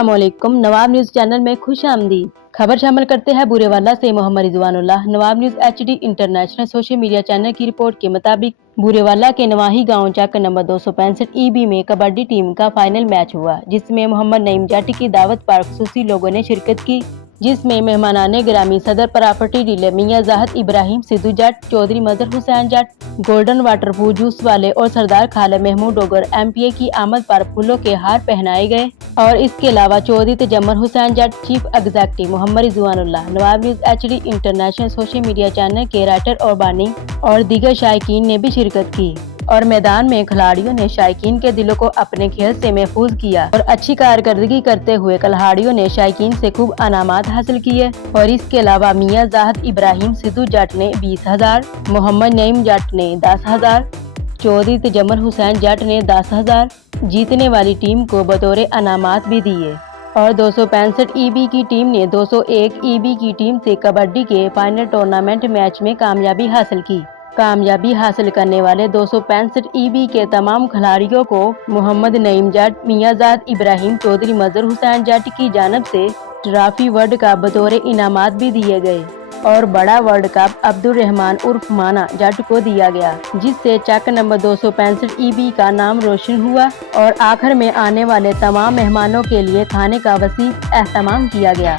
अस्सलामुअलैकुम। नवाब news channel में खुश आमदीद। खबर शामिल करते हैं बुरेवाला से Mohammad Rizwanullah. Nawab news HD international social media channel की रिपोर्ट के मुताबिक बुरेवाला के नवाही गांव चक नंबर 265 EB में कबड्डी टीम का फाइनल मैच हुआ, जिसमें मोहम्मद नईम जट की दावत पर खुसूसी लोगों ने शिरकत की, जिसमें मेहमानाने ग्रामी सदर प्रॉपर्टी डीलर मियां जाहिद इब्राहिम सिद्धू जट, चौधरी मजहर हुसैन जट, गोल्डन वाटरप्रूफ जूस वाले और सरदार खालिद महमूद डोगर MPA की आमद पर फूलों के हार पहनाए गए। और इसके अलावा Chaudhary Tajammal Hussain Jat, chief executive Mohammad Rizwanullah, Nawab news HD international social media channel के राइटर और बानी और दीगर शायकीन ने भी शिरकत की। और मैदान में खिलाड़ियों ने शायकीन के दिलों को अपने खेल से महफूज किया और अच्छी कारकर्दगी करते हुए खिलाड़ियों ने शायकीन से खूब अनामात हासिल किए। और इसके अलावा मियां जाहिद इब्राहिम सिद्धू जट ने 20,000, मोहम्मद नईम जट ने 10,000, चौधरी तजम्मल हुसैन जट ने 10,000 जीतने वाली टीम को बतौर अनामात भी दिए। और 265 EB की टीम ने 201 EB की टीम से कबड्डी के फाइनल टूर्नामेंट मैच में कामयाबी हासिल की। कामयाबी हासिल करने वाले 265 EB के तमाम खिलाड़ियों को मोहम्मद नईम जट, मियां जाहिद इब्राहिम, चौधरी मजहर हुसैन जट की जानिब से ट्रॉफी वर्ल्ड कप बतौर इनामात भी दिए गए। और बड़ा वर्ल्ड कप अब्दुल रहमान उर्फ माना जट को दिया गया, जिससे चक नंबर 265 EB का नाम रोशन हुआ। और आखिर में आने वाले तमाम मेहमानों के लिए खाने का वसीफ एहतमाम किया गया।